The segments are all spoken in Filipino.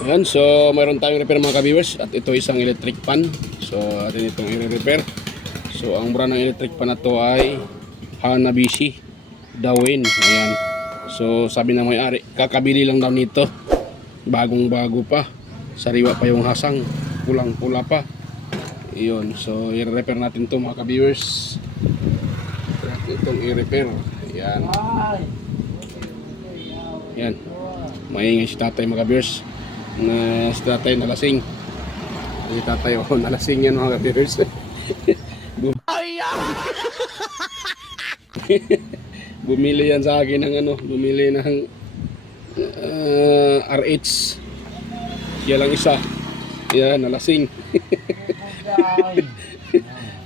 Ayan, so mayroon tayong repair mga ka-viewers at ito isang electric fan. So atin itong i-repair. So ang brand ng electric fan na to ay Hanabishi Dawin. Ayan. So sabi ng may-ari, kakabili lang daw nito. Bagong bago pa. Sariwa pa yung hasang. Pulang pula pa. Iyon. So i-repair natin to mga ka-viewers. Itong i-repair. Ayan. Ayan. Maingay si tatay mga ka-viewers. Na si tatay nalasing. Si tatay nalasing yan mga ka-viewers. Bumili yan sa akin ng bumili ng RH. Siya lang isa. Yan, nalasing.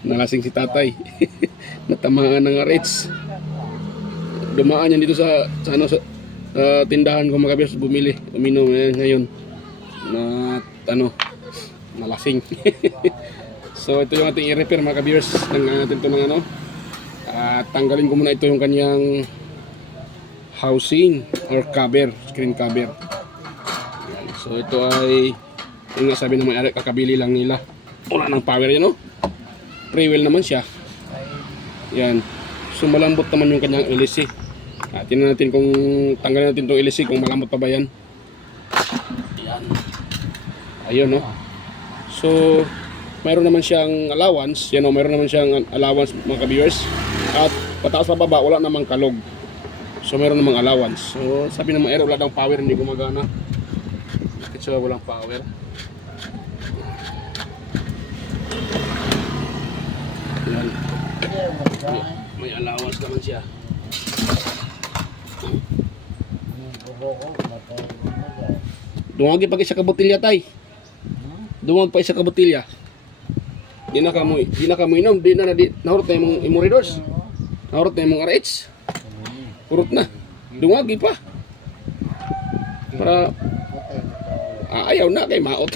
Nalasing si tatay. Natamaan ng RH. Dumaan yan dito sa tindahan ko mga ka-viewers, bumili, uminom ngayon na nalasing. So ito yung ating i-repair mga ka-viewers ng natin ito ng tanggalin ko muna ito yung kanyang housing or cover, screen cover. Yan. So ito ay yung nga sabi ng may-ari, kakabili lang nila, wala ng power yan pre-wheel naman siya. Yan, so malambot naman yung kanyang LC. Tingnan natin kung tanggalin natin itong LC kung malambot pa ba yan. Yan. Ayun So mayroon naman siyang allowance. Yan mayroon naman siyang allowance mga ka-viewers. At pataas pa baba wala namang kalog. So mayroon namang allowance. So sabi ng mga wala daw power, hindi gumagana. Bakit siya walang power? Yan. May allowance naman siya. Dumagi pa isa ka botilya tay. Dumag pa isa ka botilya. Di na ka mo inom, di na nahurot na yung imuridors. Nahurot na yung RH. Hurot na. Dumagi pa. Para ayaw na kay maot.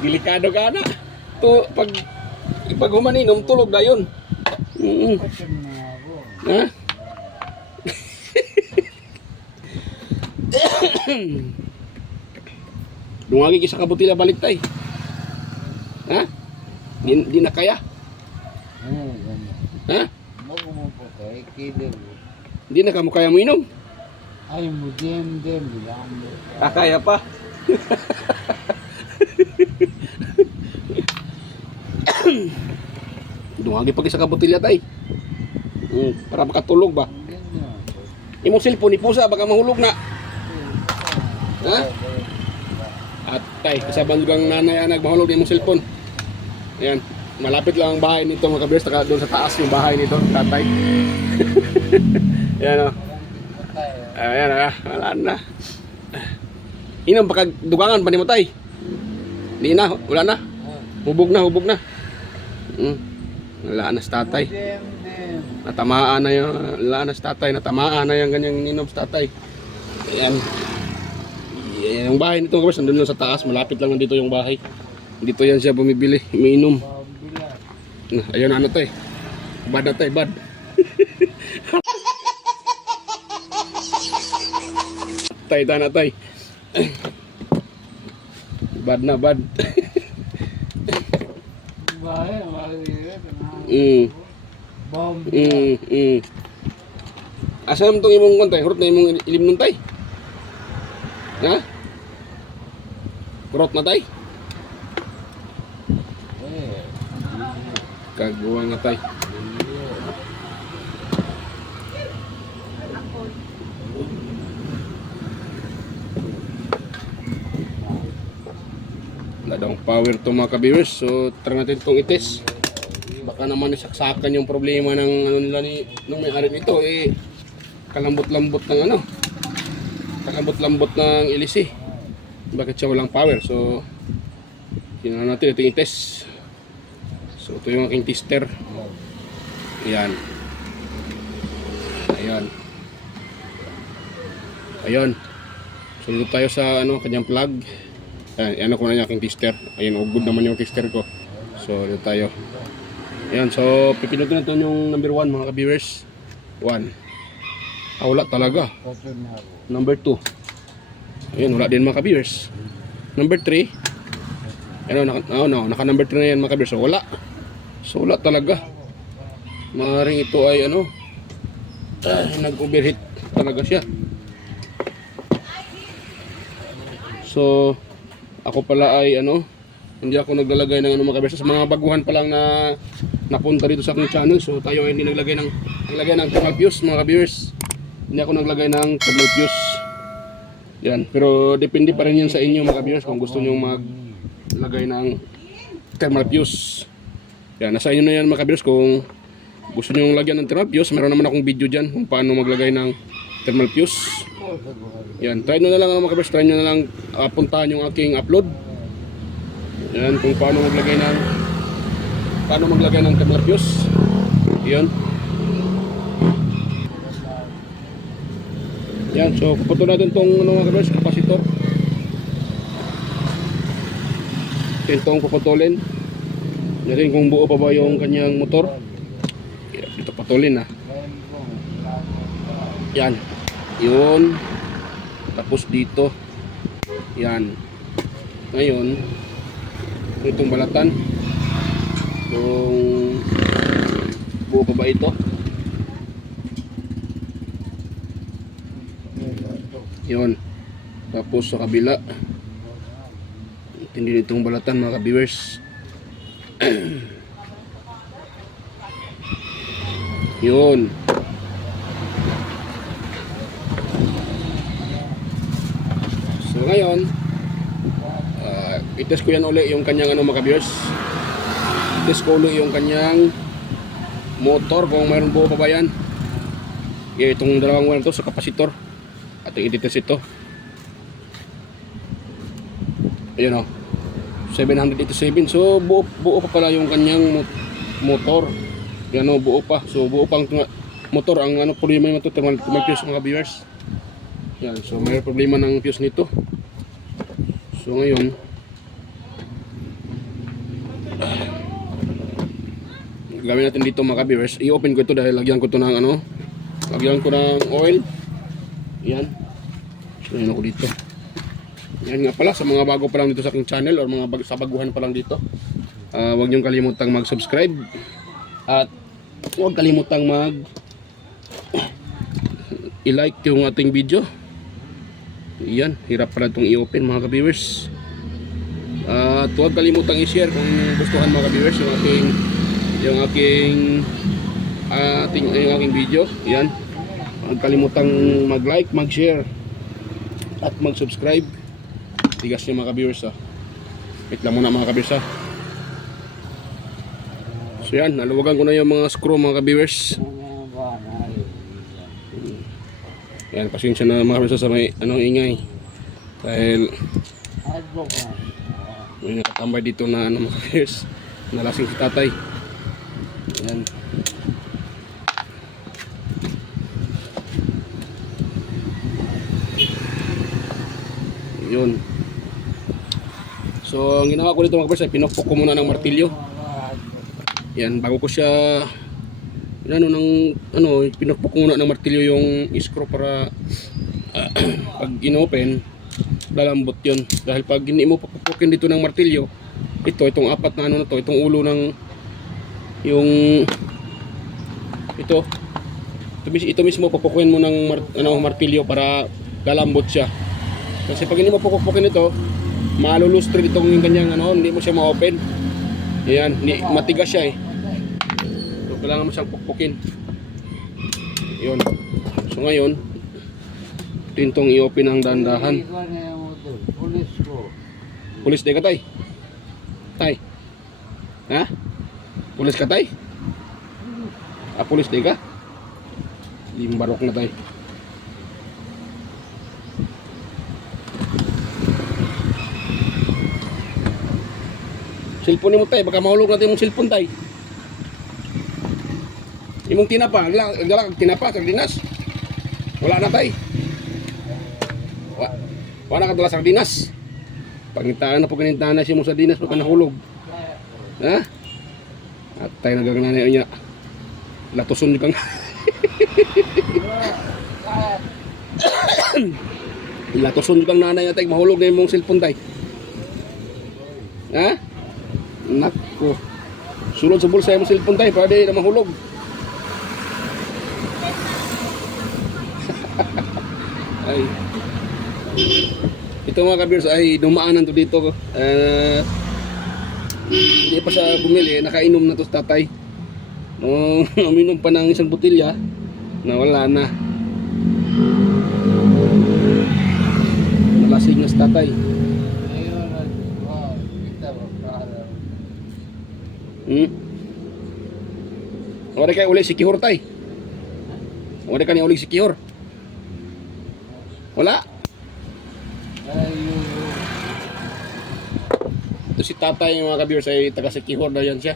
Delikado ka na. To pag humaninom tulog na yun. Ha? Dumagi isa ka botila balik tay. Ha? Di na kaya? Ha? Di na ka mo kaya mo inom? Ay mo dem lang. Kaya pa. Dumagi pag isa ka botilya tay. Para makatulog ba? Imong cellphone ipusa baka mahulog na. Ha? At tay, kasaban kang nanay ang nagmahulog imong cellphone. Ayan, malapit lang ang bahay nito mga ka-viewers, doon sa taas yung bahay nito, tatay. Ayan Ayan wala na. Inom pa dugangan pa ni mo tay. Di na, wala na. Hubog na. Wala na sa tatay. Natamaan na yung natamaan na yung ganyang inom sa tatay. Ayan. Yung bahay nito guys, nandun lang sa taas, malapit lang nandito yung bahay. Dito yan siya bumibili, umiinom. Ayun tay. Bad na tay, bad. Tay, tana tay. Bad na, bad. Asa naman itong imong kontay? Hurot na imong ilim nun tay? Ha? Hurot na tay? Kagawa nga tay. Wala daw power to mga ka-viewers. So try natin itong itis. Baka naman isaksakan yung problema ng nila nung may-ari nito kalambot-lambot ng kalambot-lambot ng LC. Bakit siya walang power? So tingnan natin ito yung test. So ito yung aking tester. Ayan. So dito tayo sa kanyang plug. Ayan ko na yung aking tester. Ayan, good naman yung tester ko. So dito tayo. Ayan, so pipindutin natin yung number 1 mga ka-viewers. 1. Wala talaga. Number 2. Ayan, wala din mga ka-viewers. Number 3. Naka number 3 na yan mga ka-viewers. So wala. So wala talaga. Maaaring ito ay nag-overheat talaga siya. So ako pala ay hindi ako naglalagay ng mga ka-viewers. Sa mga baguhan pa lang na napunta dito sa aking channel. So tayo ay hindi naglagay ng thermal fuse mga ka-viewers. Hindi ako naglagay ng thermal fuse. Yan, pero depende pa rin yan sa inyo mga ka-viewers kung gusto nyo maglagay ng thermal fuse. Yan, nasa inyo na yan mga ka-viewers kung gusto nyo lagyan ng thermal fuse. Meron naman akong video dyan kung paano maglagay ng thermal fuse. Yan, try nyo na lang mga ka-viewers, try nyo na lang puntahan yung aking upload. Yan, kung paano maglagay ng thermal fuse. Yan. Yan, so puputo natin itong mga ka-viewers, kapasitor. Itong puputulin. Natin kung buo pa ba yung kanyang motor. Dito patulin ha. Yan. Yun. Tapos dito. Yan. Ngayon, itong balatan. Kung buo pa ba ito. Yun. Tapos sa kabila. Hindi itong balatan mga ka-viewers. Yun. So ngayon, itest ko yan uli yung kanyang mga ka-viewers. Itest ko uli yung kanyang motor kung mayroon buo pa ba yan. Itong dalawang wire to sa kapasitor. Ating i-test ito. Ayun o. 787. So buo pa pala yung kanyang motor. Yan o, buo pa. So buo pang motor. Ang problema nito, thermal fuse mga viewers. Yan. So may problema ng fuse nito. So ngayon, gawin natin dito mga viewers. I-open ko ito dahil lagyan ko ito ng lagyan ko ng oil. Yan. So yun ako dito. Yan nga pala, sa mga bago pa lang dito sa aking channel or mga sa baguhan pa lang dito, huwag niyong kalimutang mag-subscribe at huwag kalimutang i-like yung ating video. Yan, hirap pala itong i-open mga ka-viewers. At huwag kalimutang i-share kung gustuhan mga ka-viewers yung aking video. Yan, huwag kalimutang mag-like, mag-share at mag-subscribe. Tigas niya mga ka-viewers ha. Wait lang muna mga ka-viewers ha. So yan, naluwagan ko na yung mga screw mga ka-viewers. Yan, pasensya na mga ka-viewers sa may ingay. Dahil may nakatambay dito na mga ka-viewers. Nalasing si tatay. Yan. Yun. So ang ginawa ko dito mga ka-viewers ay pinukpok ko muna ng martilyo. Yan, bago ko siya pinukpok ko muna ng martilyo yung screw para pag inopen lalambot yun. Dahil pag hindi mo papupukin dito ng martilyo, itong apat na itong ulo ng yung ito mismo papukuin mo ng martilyo para lalambot siya. Kasi pag hindi mo papupukin ito, malulustro itong yung kanyang hindi mo siya ma-open. Ayan, matigas siya eh. So kailangan mo siyang pukpukin. Yun. So ngayon, tintong i-open ang dahan-dahan. Pulis day ka tay? Tay? Ha? Pulis ka tay? Pulis day ka? Limbarok na tay. Cellphone mo tay, baka mahulog natin yung cellphone tay. Imong tinapa, galak tinapa sardinas. Wala na tay. Wala ka dala sardinas. Pangintaan na po kanintaan na siya mong sardinas pagka nahulog. Ha? At tayo nagagananay niya. Latuson kang. Latoson kang nanay na tay, mahulog na yung mong cellphone tay. Ha? Nako. Sulod sa bulsa yung cellphone tay, para di na mahulog. Ay. Ito mga kabirs ay dumaanan to dito. Hindi pa siya bumili, nakainom na to sa tatay. Uminom pa ng isang botilya, nawala na. Nalasing na sa tatay. Wala kayo uli si Kihor tay. Wala ka niya uli si Kihor. Wala. Ito si tatay mga kabirs ay taga sa Kihor na yan siya.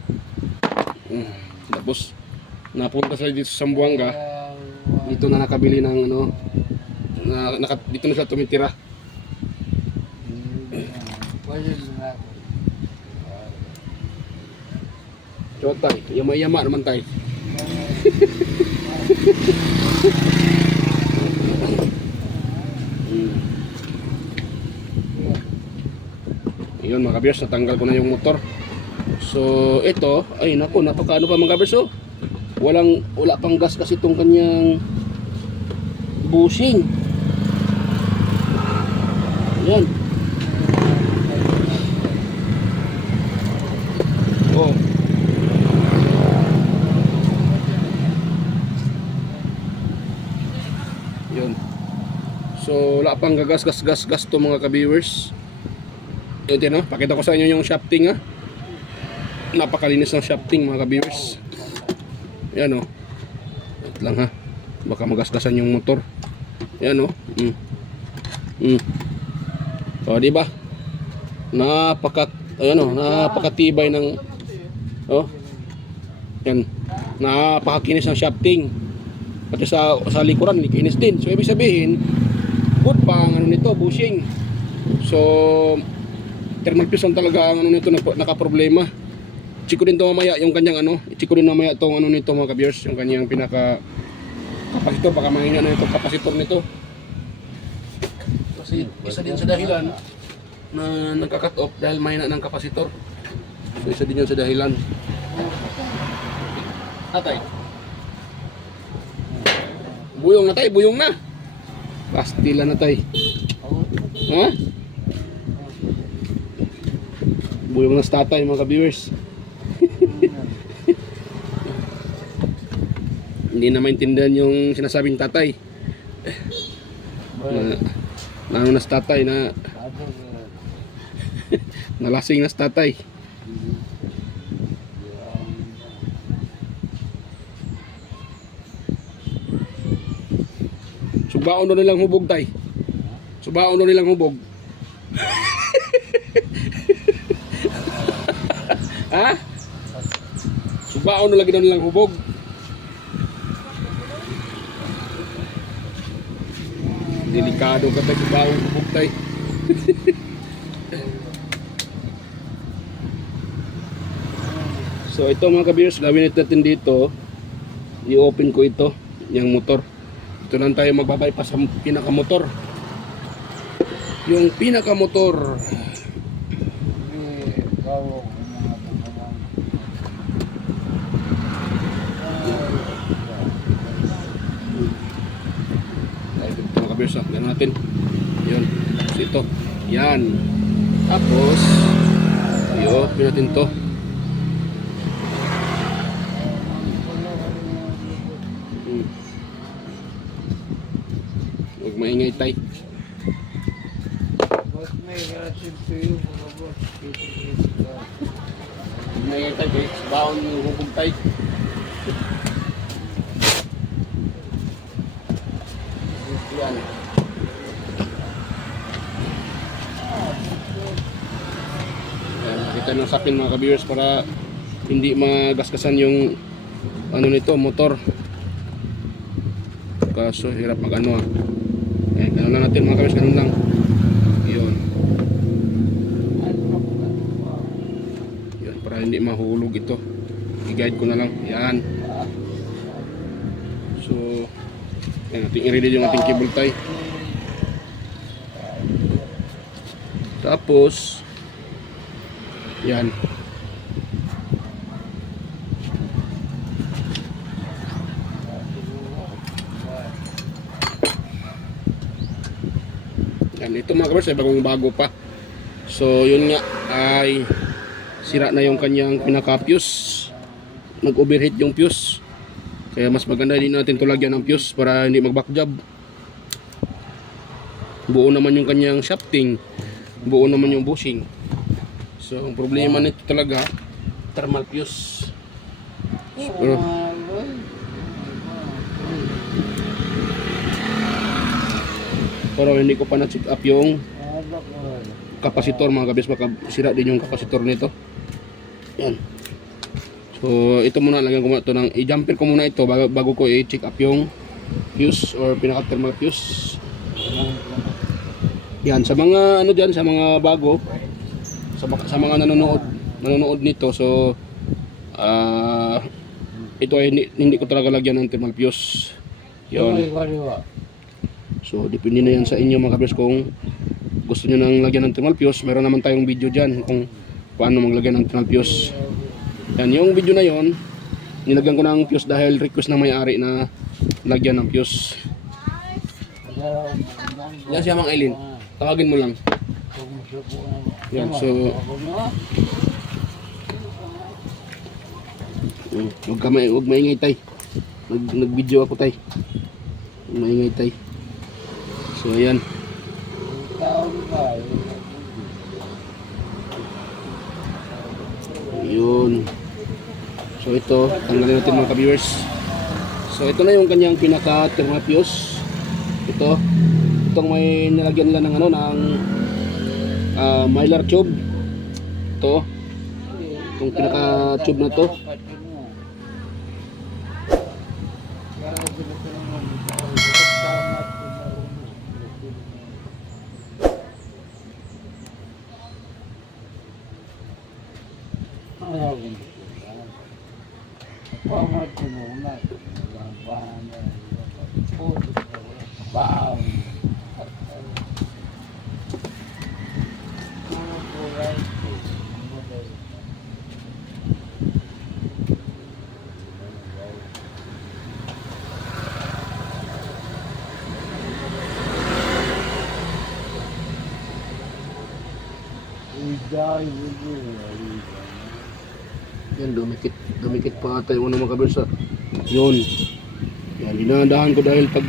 Tapos napunta sila dito sa Zamboanga. Dito na nakabili ng ano, dito na siya tumitira. So tay, yama-yama naman tay. Yun mga kabirs, natanggal ko na yung motor. So ito, ay naku, napakaano pa mga kabirs oh. Wala pang gas kasi itong kanyang bushing. Yan. Oh. Yun. So wala pang gas to mga ka-viewers. Ito no, pakita ko sa inyo yung shafting ha. Napakalinis ng shafting mga ka-viewers. Yan o. Ito lang ha. Baka magasgasan yung motor. Yan o. O diba? Napakatibay ng yan. Napakakinis ng shafting. Pati sa likuran, likinis din. So ibig sabihin, good pa ang ano nito, bushing. So thermal piston talaga ang ano nito nakaproblema. Check ko din to mamaya yung kanyang ano, check ko din mamaya tong ano nito mga ka-viewers, yung kanyang pinaka kapasitor, baka mahina na itong kapasitor nito. Kasi isa din sa dahilan na nagka-cut off dahil mahina ng kapasitor. So isa din yun sa dahilan. Atay. Buyong na tay, buyong na. Pastila na tay. Ha? Buyong na sa tatay mga ka-viewers. Hindi na maintindihan yung sinasabing tatay. Na ano na sa tatay na nalasing na sa tatay. Subaon doon nilang hubog tay. Subaon doon nilang hubog. Ha? Subaon na lagi doon nilang hubog. Delikado ka tayo, subaon hubog tay. So ito mga ka-viewers, gawin natin dito. I-open ko ito, yung motor. Ito lang tayo magbabypass sa pinakamotor. Yung pinakamotor. Ito mga ka-viewers, gano'n natin. Yun, tapos ito. Yan. Tapos, i-open natin to. Huwag maingay tay. Boss, may relative to you, mga boss. Huwag maingay tay, guys. Baon yung hubog tay. Yan. Kita nyo sa akin mga ka-viewers para hindi magaskasan yung ano nito, motor. Kaso hirap mag ano ganun lang natin mga ka-viewers, ganun lang. Yun. Yun, para hindi mahulog ito. I-guide ko na lang. Yan. So yan, ating i-ready yung ating cable tie. Tapos, yan. Yan, ito mga kabers ay bagong bago pa. So, yun nga ay sira na yung kanyang pinaka-fuse. Nag-overheat yung fuse. Kaya mas maganda din natin ito lagyan ng fuse para hindi mag-back job. Buo naman yung kanyang shafting. Buo naman yung bushing. So, ang problema nito talaga, thermal fuse. Pero hindi ko pa na-check up yung kapasitor mga kabis, baka sira din yung kapasitor nito. Yan. So ito muna, lagyan ko muna ito ng i-jumper ko muna ito bago ko i-check up yung fuse or pinaka thermal fuse. Yan, sa mga ano diyan, sa mga bago, sa mga nanonood nito, so ito ay hindi ko talaga lagyan ng thermal fuse. Yun. So, depende na yan sa inyo mga kabers kung gusto nyo nang lagyan ng thermal fuse. Meron naman tayong video dyan kung paano maglagyan ng thermal fuse. Yan, yung video na yon, nilagyan ko ng fuse dahil request ng may-ari na lagyan ng fuse. Yan siya Mang Eileen, tawagin mo lang. Yan, so huwag maingay tay. Nag-video ako tay. Maingay tay. So ayan. Yun. So ito, tanggalin natin mga ka-viewers. So ito na yung kanyang pinaka thermal fuse. Itong may nilagyan nila ng ano, ng mylar tube. Itong pinaka tube na to. Yan, dumikit pa ata yung mga kabirsa. Yun. Yan, dinadahan ko dahil pag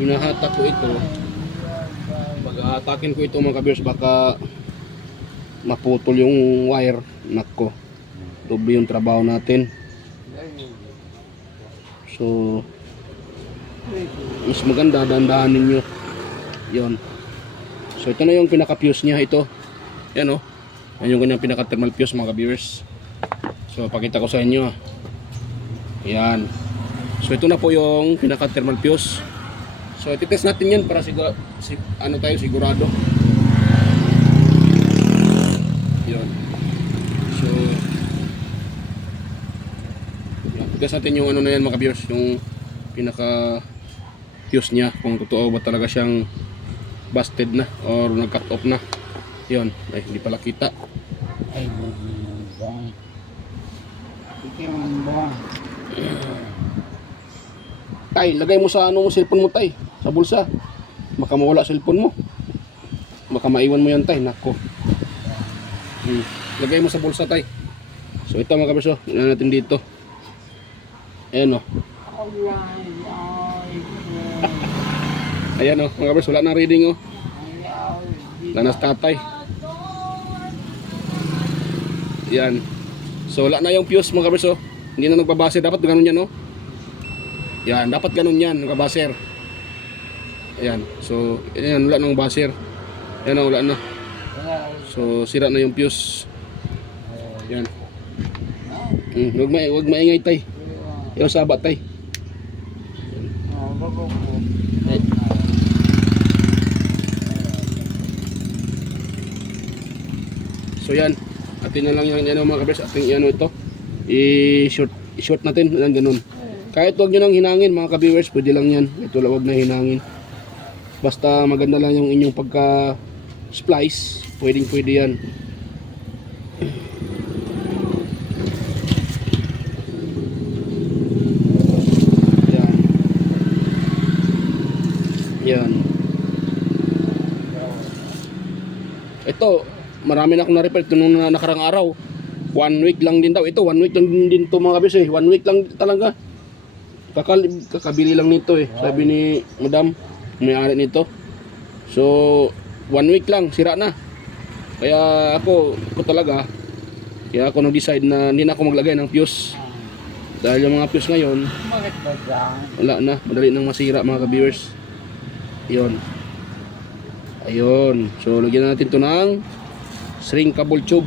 hinahatak ko ito, pag-aatakin ko ito mga kabirsa, baka maputol yung wire. Nako, doble yung trabaho natin. So, mas maganda, dahan-dahan ninyo. Yun. So, ito na yung pinaka-fuse niya, ito. Yan o. Yan yung kanyang pinaka-thermal fuse mga ka-viewers. So, pakita ko sa inyo. Yan. So, ito na po yung pinaka-thermal fuse. So, ititest natin yan para sigurado. Yan. So, yan. Ititest natin yung ano na yan mga ka-viewers. Yung pinaka-fuse niya. Kung totoo ba talaga siyang busted na or nag-cut off na. Yun. Ay, hindi pala kita. Ay, Tay, lagay mo sa ano mo, cellphone mo tay, sa bulsa. Baka mawala cellphone mo. Baka maiwan mo yan tay, nako. Lagay mo sa bulsa tay. So ito mga kaberso, tingnan natin dito. Ayan o. Ayan o, mga kaberso, wala na reading o. Wala na tatay. Yan. So wala na yung fuse mga kaberso. Hindi na nagbabaser. Dapat ganun yan, no? Yan, dapat ganun yan, nagbabaser. Ayan. So, ayan, wala nang baser. Ayan, wala na. So, sira na yung fuse. Yan. Huwag maingay, tay. Yung sabat, tay. So, yan. Atin na lang yan mga kabers. Ating ano ito. I-short natin. Yan, ganun. Kahit wag nyo nang hinangin mga ka-viewers, pwede lang yan. Ito lang, wag na hinangin. Basta maganda lang yung inyong pagka-splice. pwede yan. Yan. Yan. Ito, marami na akong na-repair ito nung nakarang araw. 1 week lang din daw. Ito, 1 week lang din to mga kabis eh. 1 week lang talaga. Kakabili lang nito eh. Sabi ni madam, may-ari nito. So, 1 week lang, sira na. Kaya ako talaga, kaya ako nag-decide na hindi na ako maglagay ng fuse. Dahil yung mga fuse ngayon, Bakit ba dyan? wala na, madali nang masira mga ka-viewers. Yun. Ayun. So, lagyan natin to ng shrinkable tube.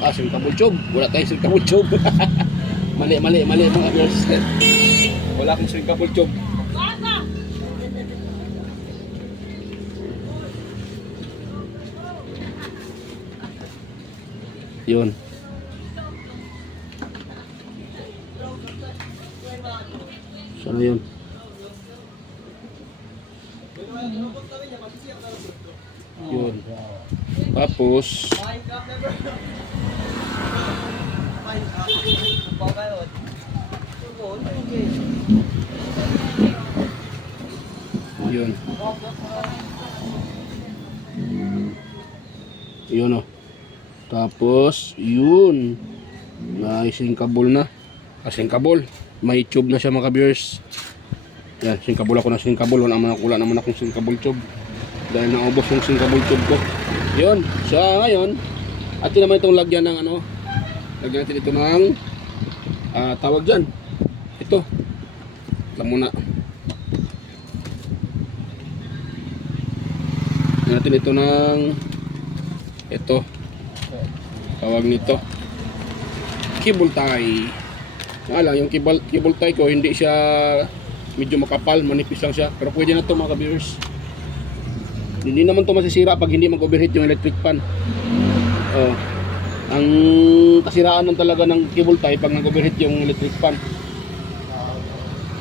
Shrinkable tube. Wala tayong shrinkable tube. mali mga viewers. Wala akong shrinkable tube. Yun. Sana yun. Yun. Tapos yun. Yun oh. Tapos yun. Sinkable na. Sinkable. May tube na siya mga viewers. Yan, sinkable ako ng sinkable. Wala naman akong sinkable tube. Dahil naubos yung sinkable tube ko. Yun. So ngayon, atin naman itong lagyan ng ano. Lagyan natin ito ng tawag dyan. Ito. Alam mo na. Lagyan natin ito ng ito. Tawag nito cable tie. Lang yung cable tie ko hindi siya medyo makapal, manipis lang siya. Pero pwede na to mga ka-viewers. Hindi naman to masisira pag hindi mag-overheat yung electric fan. Ang kasiraan ng talaga ng cable tie pag nag-overheat yung electric fan.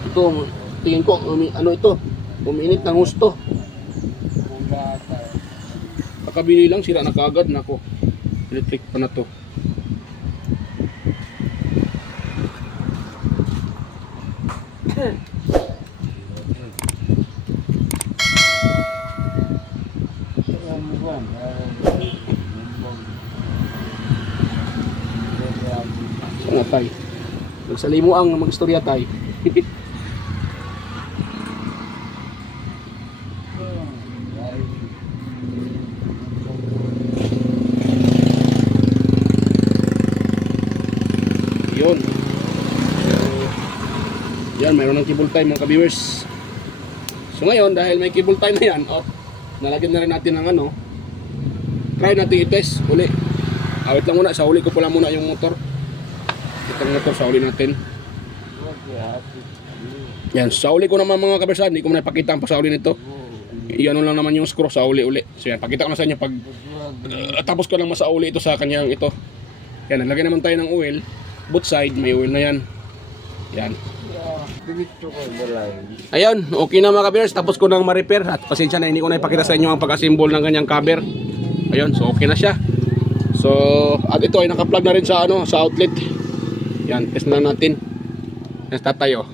Ito, tingin ko ano ito, umiinit ng gusto. Kakabili lang, sira na kaagad. Nako, electric fan na to. Sana tay. Nagsalimuang na mag-istorya tay. Yun. Yan, mayroon ng cable tie mga ka-viewers. So ngayon, dahil may cable tie na yan, nalagyan na rin natin ng ano, try natin i-test uli. Awit lang muna, sauli ko pala muna yung motor. Itong motor, sauli natin. Yan, sauli ko naman mga kabersan, hindi ko muna ipakita ang pasauli nito. Iyan lang naman yung screw, sauli uli. So yan, pakita ko na sa inyo pag tapos ko lang masauli ito sa kanyang ito. Yan, nalagyan naman tayo ng oil. Both side, may oil na yan. Yan. Ayun, okay na mga kabers. Tapos ko nang ma-repair. At pasensya na, hindi ko na ipakita sa inyo ang pag-assemble ng kanyang cover. Ayun, so okay na siya. So, at ito ay naka-plug na rin sa ano, sa outlet. Yan, test na natin. Test tayo.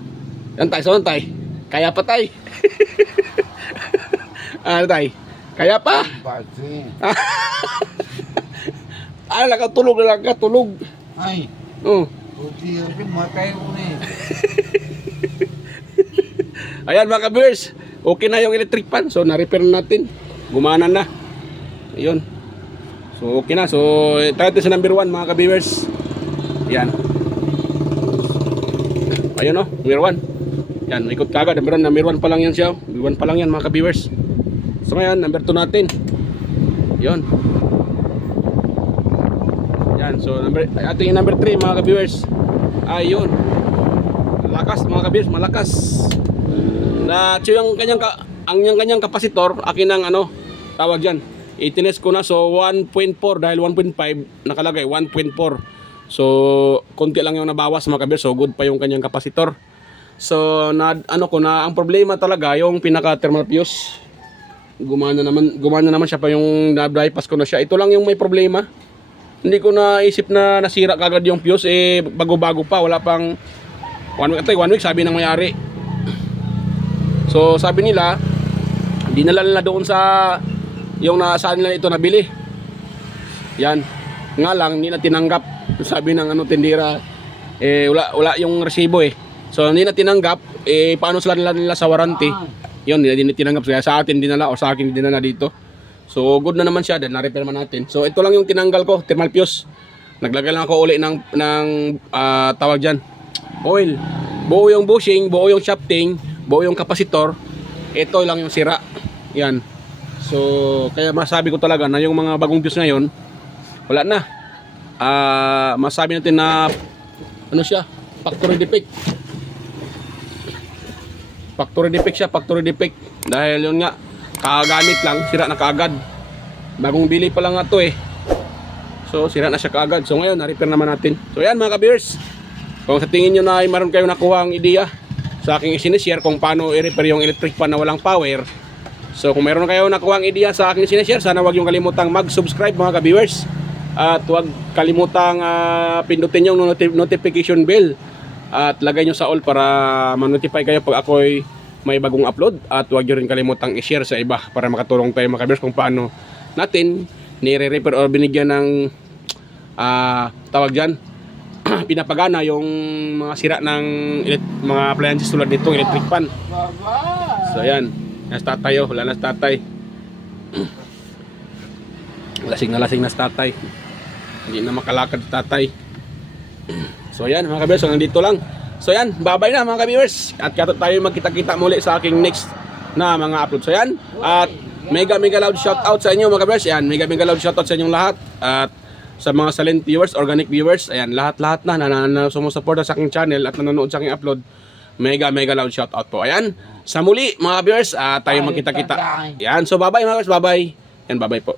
Yan tayo, saan tayo? Kaya pa tayo. Ano tayo? Kaya pa? Nakatulog na lang ka, tulog. Ay, buti yun, matay ko na eh. Ayan mga ka-viewers, okay na yung electric fan. So na-repair na natin. Gumana na. Ayun. So okay na. So tayo sa number 1 mga ka-viewers. Ayan. Ayun o, number 1. Yan, ikot kagad. Number 1 pa lang yan siya. Number 1 pa lang yan mga ka-viewers. So ngayon, number 2 natin. Ayun. Yan, so ating number 3 mga ka-viewers. Ayun. Malakas mga ka-viewers, malakas. Na yung kanyang kapasitor, akin ang ano, tawag diyan. I-test ko na, so 1.4 dahil 1.5 nakalagay 1.4. So konti lang yung nabawas mga ka-viewers, so good pa yung kanyang kapasitor. So ang problema talaga yung pinaka thermal fuse. gumana naman siya pa yung na-bypass ko na siya. Ito lang yung may problema. Hindi ko naisip na nasira kagad yung fuse, bago-bago pa, wala pang 1 week sabi ng may-ari. So sabi nila, dinala nila doon sa yung saan nila ito nabili. Yan. Nga lang hindi na tinanggap. Sabi ng tindira, wala yung resibo So hindi na tinanggap, paano sila nila sa warranty? Yun, hindi na tinanggap, kaya sa atin dinala o sa akin dinala dito. So good na naman siya, then na-repair man natin. So ito lang yung tinanggal ko, thermal fuse. Naglagay lang ako uli ng tawag dyan, oil. Buo yung bushing, buo yung shafting, buo yung kapasitor. Ito lang yung sira. Yan. So kaya masabi ko talaga na yung mga bagong fuse ngayon, wala na. Masabi natin na siya, factory defect. Factory defect. Dahil yun nga, kagamit lang, sira na kaagad. Bagong bili pa lang nga to So sira na siya kaagad. So ngayon, na-repair naman natin. So yan mga ka-viewers, kung sa tingin nyo na ay meron kayo nakuha ang ideya sa aking sinishare kung paano i-repair yung electric fan na walang power. So kung meron kayo nakuha ang ideya sa aking sinishare, sana wag yung kalimutang mag-subscribe mga ka-viewers. At wag kalimutang pindutin yung notification bell. At lagay nyo sa all para ma-notify kayo pag ako'y may bagong upload. At huwag nyo rin kalimutang i-share sa iba para makatulong tayo mga ka-viewers kung paano natin nire-repair o binigyan ng tawag dyan pinapagana yung mga sira ng mga appliances tulad nito, electric fan. So yan, nasa tatay wala na sa tatay. Lasing na sa tatay, hindi na makalakad sa tatay. So yan mga ka-viewers, nandito lang. So yan, bye-bye na mga ka-viewers. At kato tayo magkita-kita muli sa aking next na mga upload. So yan, at mega loud shoutout sa inyo mga ka-viewers. Yan, mega loud shoutout sa inyong lahat. At sa mga silent viewers, organic viewers, ayan, lahat na sumusuporta sa aking channel at nanonood sa aking upload. Mega loud shoutout po. Ayan, sa muli mga viewers, tayo magkita-kita. Yan, so bye-bye mga ka-viewers, bye-bye. Yan, bye-bye po.